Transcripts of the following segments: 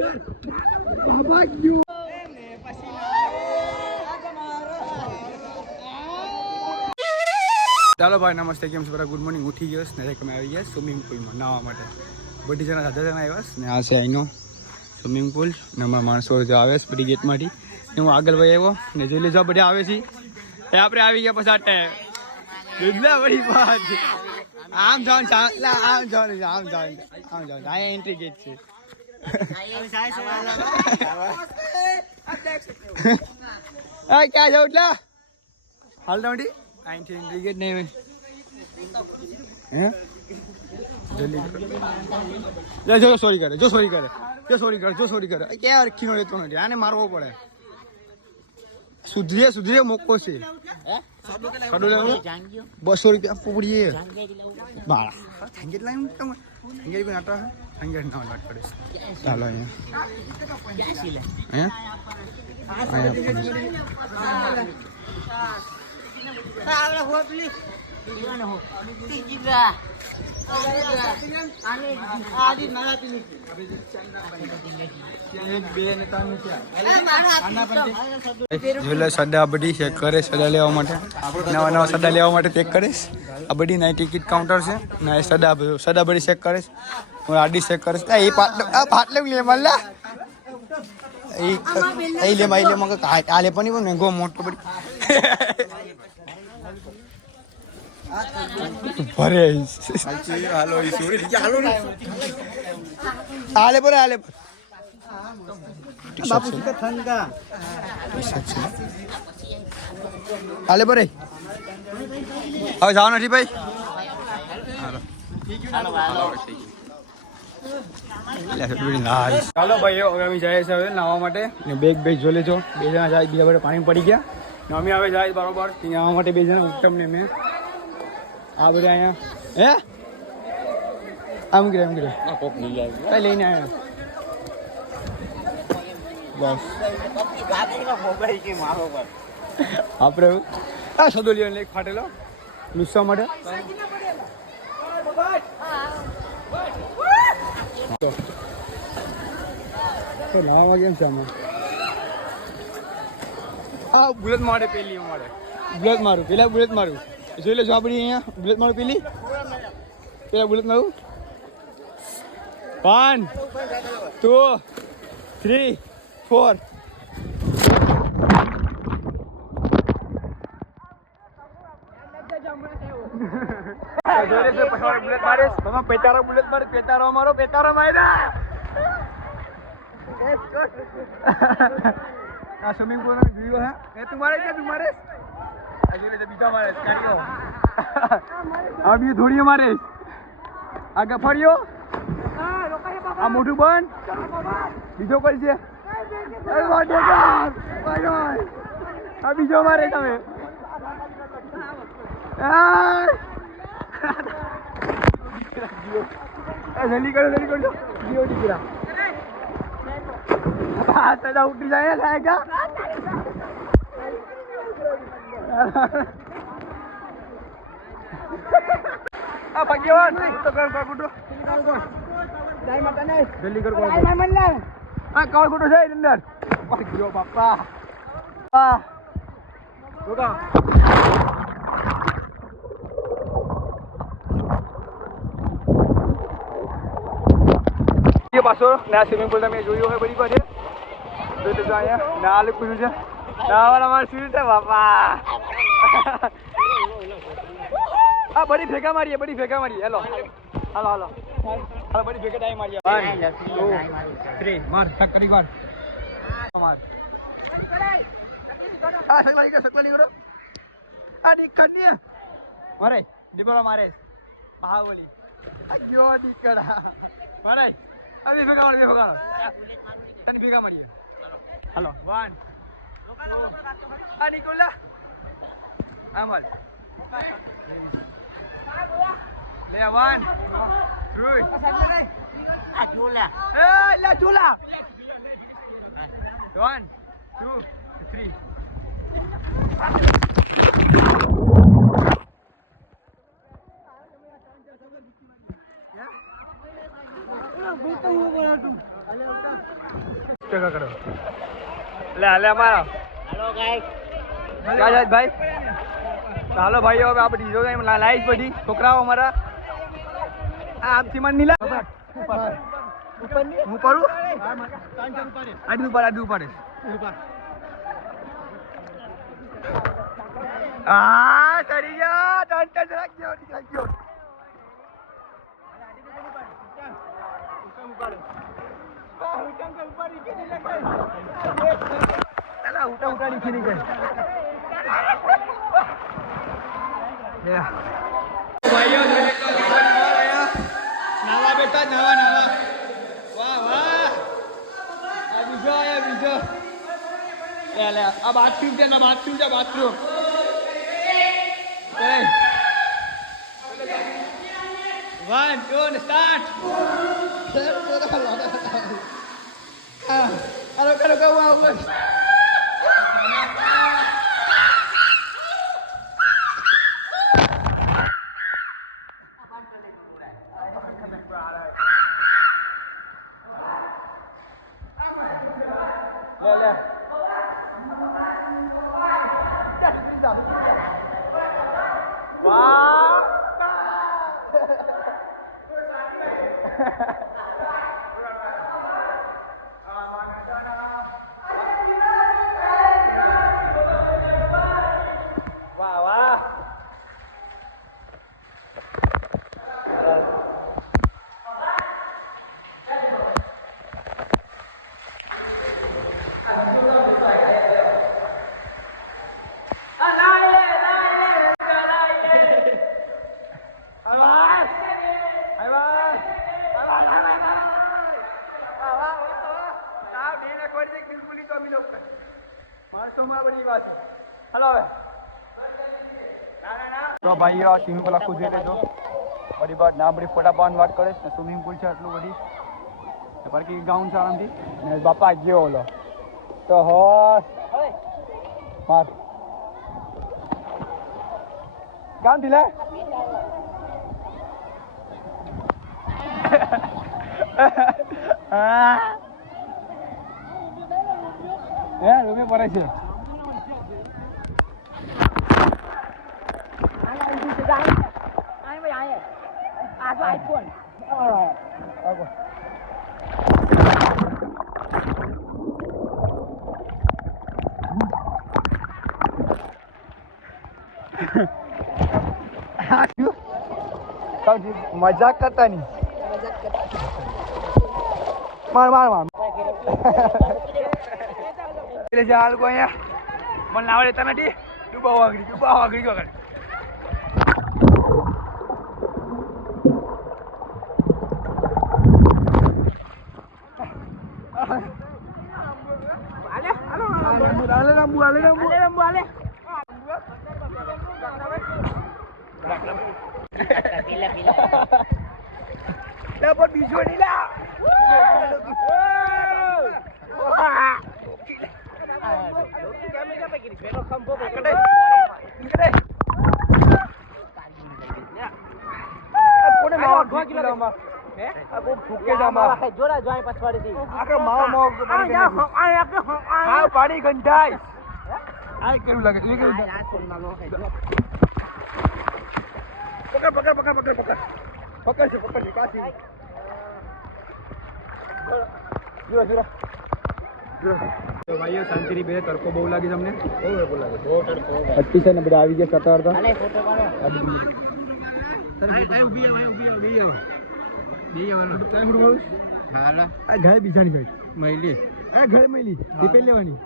બાબા ગયો ચાલો ભાઈ નમસ્તે કેમ છો બધા ગુડ મોર્નિંગ ઉઠી ગયો ને તમે આવી ગયા સ્વિમિંગ પુલમાં નાહવા માટે બધી જણા સાથે જણા આવ્યા ને આ છે અહીંનો સ્વિમિંગ પુલ ને અમારા માણસો આવે છે બધી ગેટમાંથી ને હું આગળ ભાઈ આવ્યો ને જોઈ લેજો બધા આવે છે એ આપણે આવી ગયા પછી આટે એટલા બધી વાત આમ જાણ આમ જાણ અહીંયા એન્ટ્રી ગેટ છે ક્યાં જાવ એટલા હાલ ડાઉડી અહીંથી એન્ટ્રી ગેટ નહીં હે જલ્દી જો સોરી કરે ક્યાં અરખીનો રહેતો નથી આને મારવો પડે સુધરે મોકો છે 200 રૂપિયા પૂડીએ બાળા થંગેટ લાઈન તમે થંગેટ કોઈ નાટો થંગેટ ના વાત કરે ચાલો સડા બધી ચેક કરે સડા લેવા માટે નવા સડા લેવા માટે ચેક કરીશ આ બધી નાઈ ટિકિટ કાઉન્ટર છે ને સડા બધી ચેક કરીશ હું આડી ચેક કરીશ એ પાટલે લે મલ્લા એ લે મગ આ લે પણ મેંગો મોટો બધી ભરે હાલો ઈ સોરી હાલો હાલે પર બાપુ કે ઠંડા હાલે પર હવે જાવ નથી ભાઈ ચાલો ભાઈ હવે અમે જાય છે હવે નાહવા માટે ને બેગ જોઈ લેજો બે જણા જાય બીજા બધા પાણી પડી ગયા ને અમે હવે જાય બરોબર નાહવા માટે બે જણા ઉત્તમ ને મેં આ બધા અહીંયા હે આમ કરે કોક લઈ જાય લઈને આવ્યા બસ આપણે આ સદો લેવાનો એક ફાટેલો લુસવા માટે તો લાવવા કેમ છે આમાં આ બુલેટ મારે પેલી અમારે બુલેટ મારું જોઈ લેજો આપણી અહીંયા બુલેટ મારું પેલા બુલેટ મારું 1 2 3 4 પેતારો માર્યા આ સ્વિમિંગ પુલ નો વ્યૂ હે એ તું મારે બીજા મારે આ બી ધોળીઓ મારે આગળ ફર્યો આ મોઢું બંધ બીજો કોઈ છે આ બીજો મારે તમે જલ્દી કરો જીઓ દીકરા દાદા ઉઠી જાય લાયકા આ ભાગ્યવાન તો કર ગુડો જાય માતા નહીં જલ્દી કર કોણ આ કર ગુડો છે અંદર ભાગ્યો બાપા જોગા ये पासो नया स्विमिंग पूल में જોયું હોય બધી પાસે તો તો આયા ના લે પૂછ્યું છે ના વાળા માર સ્વીટ છે બાપા આ બડી ભેગા મારીએ હેલો હાલો બડી ભેગા ડાઈ મારીએ 1 2 3 માર ટક કરી માર આ સકવાલી કરો આ દીકડને મારે દીકરો મારે બાવલી આ ગયો દીકડા મારે અભી ભેગા તને ભેગા મળીએ હાલો 1 2 આ નિકોલા અમલ લે 1 2 આ જોલા એ લે જોલા 1 2 3 Gusto mo ba ito? ટકા કરો લે હાલે અમારા હેલો ગાઈસ ક્યાં જાય ભાઈ ચાલો ભાઈઓ હવે આપણે ડીજો ગેમ લાઈટ બધી છોકરાઓ અમારા આમથી મન નીલા હું પરું આડું પડે આ ચડી ગયા ટન રાખ્યો ઉઠા નીચે નીકળે ભાઈઓ નાવા બેટા નાવા વાહ આ બીજો લે આ બાથરૂમ છે bathroom One, two, start. Kalau kau mau. તો ભાઈઓ સ્વિમિંગ પૂલ આખું જોઈ લેજો બધી બાદ ના બધી ફોટા પાડવાની વાત કરે ને સ્વિમિંગ પૂલ છે આટલું બધી પાર્કિંગ ગ્રાઉન્ડ છે આરામથી ને બાપા ગયો ઓલો તો હોસ માર કામ ઢીલે રૂપી પડે છે iPhone. મજાક કરતા નહીં માર એટલે હાલ કોઈ અહીંયા મને નાવા લેતા નથી ડૂબા વાગડી ગયો બીજો નહીં પાણી ગંધાય આ કેવું લાગે પકડ પાછી તો ભાઈઓ શાંતિથી બે તડકો બહુ લાગે તમને બહુ લાગે અતિ છે ને બધા આવી ગયા સતારતા આ ઘરે બીજાની સાઈડ મહિલી આ ઘરે મહિલી દીપેલ લેવાની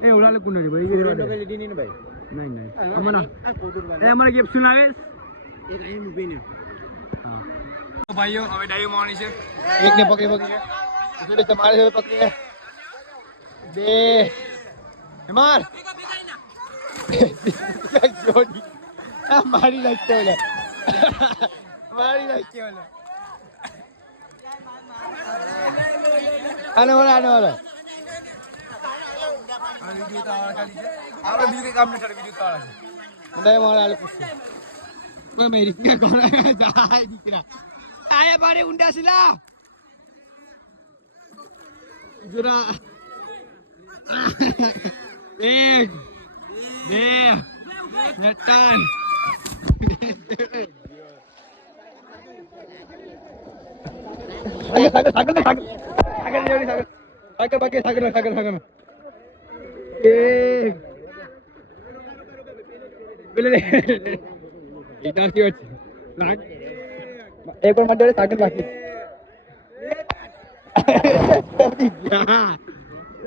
એ ઉડાલે કોણ રે ભાઈ નહીં અમારા ગેપ સુનાવે એક અહીં મૂકીને ભાઈઓ હવે ડાયો મારવાની છે એકને પકડી તમારે હવે પકડીને બે માર મારી નાખશે ઓલા આને વાળા આપણે બીજું કામ ન કરે બીજું તાળા છે મારે આલે પૂછશે मेरी દીકરા આયા બારે ઊંડા સિલા જરા 1 2 3 एक और मत सागर बाकी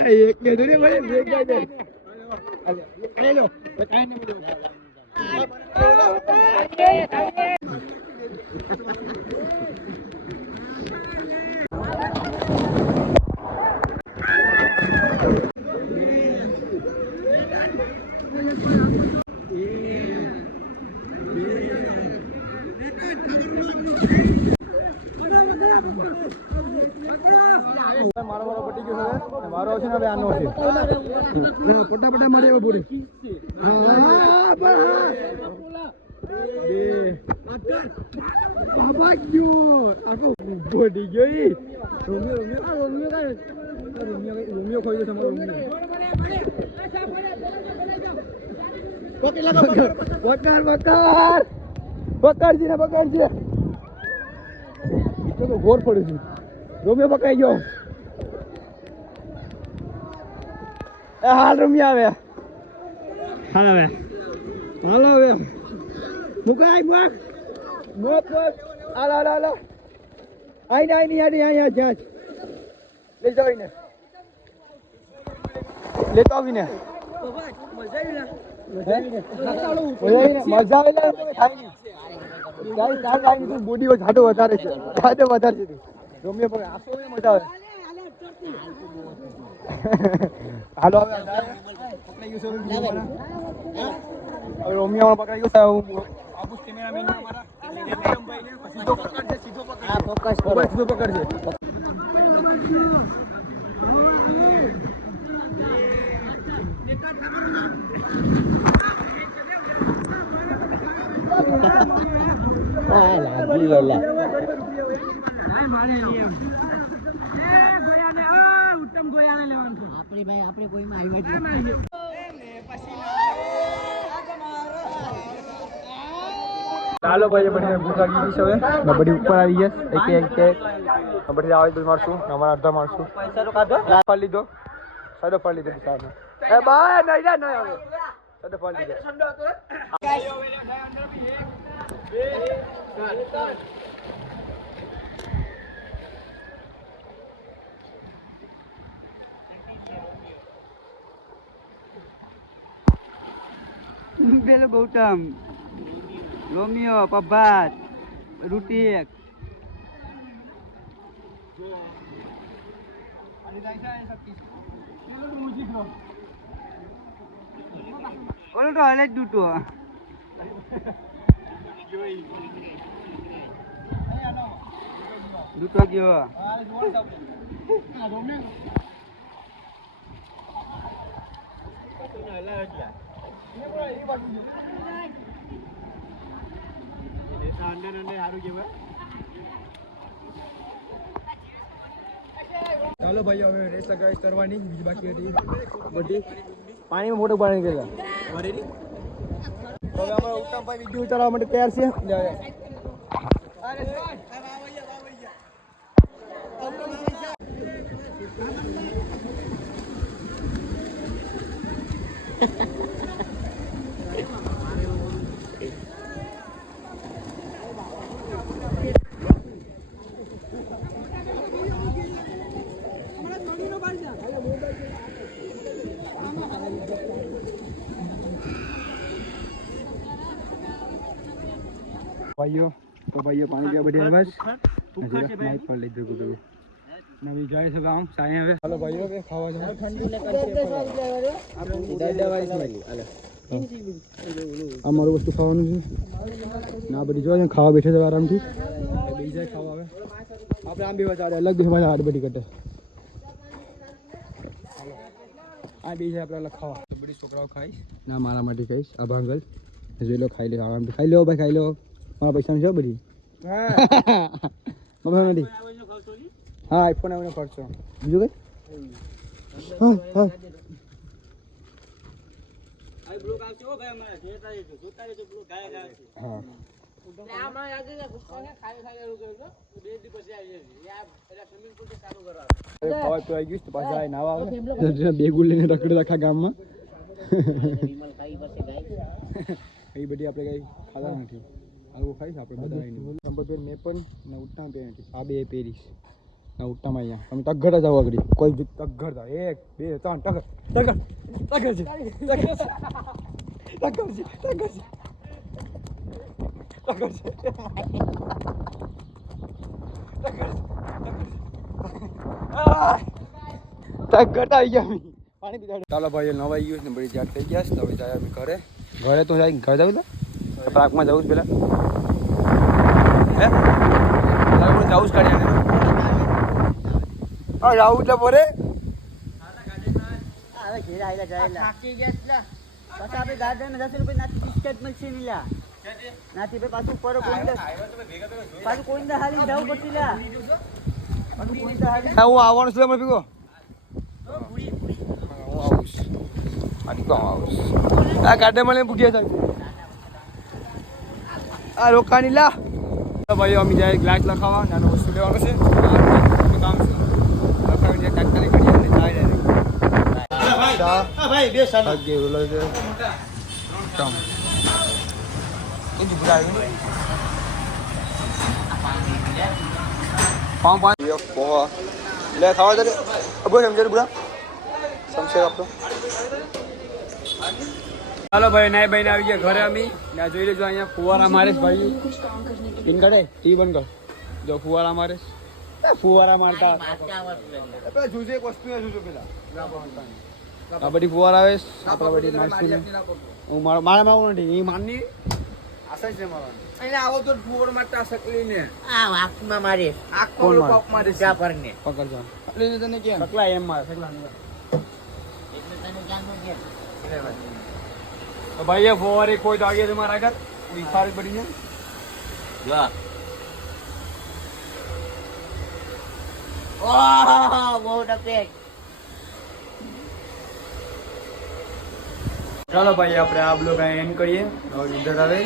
एक के दूरी बड़े ब्रेक जाए अरे लो बताए नहीं मुझे મારો પટી ગયો હવે મારો છે ને હવે આનો છે પટા મારે એવો પૂરી હા બાબા ગયો આખો બોડી ગયો ઈ રોમિયો ખોઈ ગયો તમારો પકડજી ને પકડજી તો ગોર પડ્યું છે રોમિયો પકડાઈ ગયો હાલ રોમિયો આવે હાલ આવે મુકાય મુક હાલો આઈ જા લઈ જાવ ને લેતો આવીને મજા આવે બોડી જાડો વધારે છે રોમિયો પણ આસો મજા આવે હાલો હવે રોમિયો પકડાઈ ગયો આબુસ કેમેરામેન મારા સીધો પકડશે ચાલો ભાઈ બધી ભૂખ લાગી ગઈ છે હવે બધી ઉપર આવી ગયા એક બધી આવે તો મારશું અમારા અડધા મારશું ફળ લીધો સાદો ફળ લીધો સાહેબ એ બાય નહીં આવે સાદો ફળ લીધો પેલો ગૌતમ રોમિયો પબ્બાત રૂટી એક ઓલો તો હાલે જ દૂતો દૂતો ગયો ચાલો ભાઈ હવે રેસ લગાવી કરવાની બીજી બાકી હતી બધી પાણીમાં મોટું પાણી ગયેલા હવે અમારા ઉત્તમભાઈ વિડીયો ઉતારવા માટે તૈયાર છે ભાઈઓ પાણી પીવા બધી બસ માઇક પર લીધું કુતું નવી જાય છે ગામ સાંઈ હવે હાલો ભાઈઓ હવે ખાવા જવાનું અમારું વસ્તુ ખાવાનું છે ના બધી જોવા ખાવા બેઠે છે આરામથી બીજા ખાવા આવે આપણે આમ બેવા ચાલે અલગ દેવા હાડ બધી કટે આ બીજા આપણે અલગ ખાવા બધી છોકરાઓ ખાઈશ ના મારા માટે ખાઈશ આ ભાંગલ જોઈ લો ખાઈ લે આરામથી ખાઈ લો ભાઈ ખાઈ લો મારા પૈસા છે બધી મમ્મી નથી હા આઈફોન આવીને ખર્ચો બીજું કઈ હા હા બે ગુલ લઈને રખડે આખા ગામમાં એ બધી આપણે કઈ ખાતા નથી આવું ખાઈશ આપણે બધા નંબર પેર મેં પણ ને ઉઠતા પહેરી નથી આ બે પહેરીશ ના ઉઠતામાં અહીંયા તમે તગડ જ આવો આગળ કોઈ બી તગડ થાય 1 2 3 તગડ છે તગડ આવી ગયા પાણી પીતા ચાલો ભાઈ નવાઈ ગયું ને બધી જાત થઈ ગયા છે હવે જાય અમે ઘરે તો જાય ઘરે જવું તો પ્રાગમાં જવું જ પેલા હે જવું જ કાઢ્યા રાહુલ એટલે બોરે થાકી ગયા પછી આપણે ગાર્ડન માં 10 રૂપિયા નાથી બિસ્કટ મળશે નહીં લા નાથી પાછું ઉપર કોઈ હાલી જવું પડતી લા હું આવવાનું છું મને ભીગો આ ગાર્ડન માં પૂછ્યા આ રોકાની લા ભાઈ અમે જાય ગ્લાસ લખાવા નાનો વસ્તુ લેવાનો છે કામ છે લખાવી જાય તાત્કાલિક કરી અને જાય ભાઈ બે સાલ આગે ઓલો છે કામ એ દુબળા આવ્યું પાંચ યો પોહા લે ખાવા દે અબો સમજે બુડા સમશે આપતો ચાલો ભાઈ નાય ભાઈ આવી ગયા ઘરે અમે ને જોઈ લેજો અહીંયા ફુવારા મારે ભાઈ પિન કાઢે ટી બંધ કર જો ફુવારા મારે ફુવારા મારતા પેલા જુજે એક વસ્તુ જુજો પેલા આ બધી ફુવારા આવે આપણા બધી નાસ્તી હું મારા માં નથી એ માનની આશા છે મારા અહીંયા આવો તો ફુવારા મારતા સકલી ને આ આંખમાં મારે આખો પપ મારે જા પરને પકડ જા સકલી ને તને કેમ સકલા એમ મારે સકલા ને એટલે તને જાણવું કે तो भाई ये फुवारे कोई तो आगे तुम्हारा घर कोई खारिज बड़ी है જો ઓહ બહુ ડકે ચાલો ભાઈ આપણે આ બ્લોગ અહીં એન્ડ કરીએ હવે વિડીયો આવે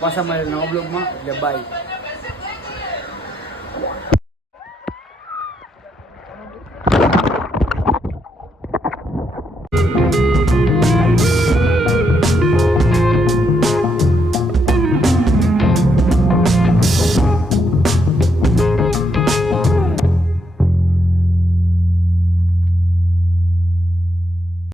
પાછા મળે નવા બ્લોગમાં એટલે બાય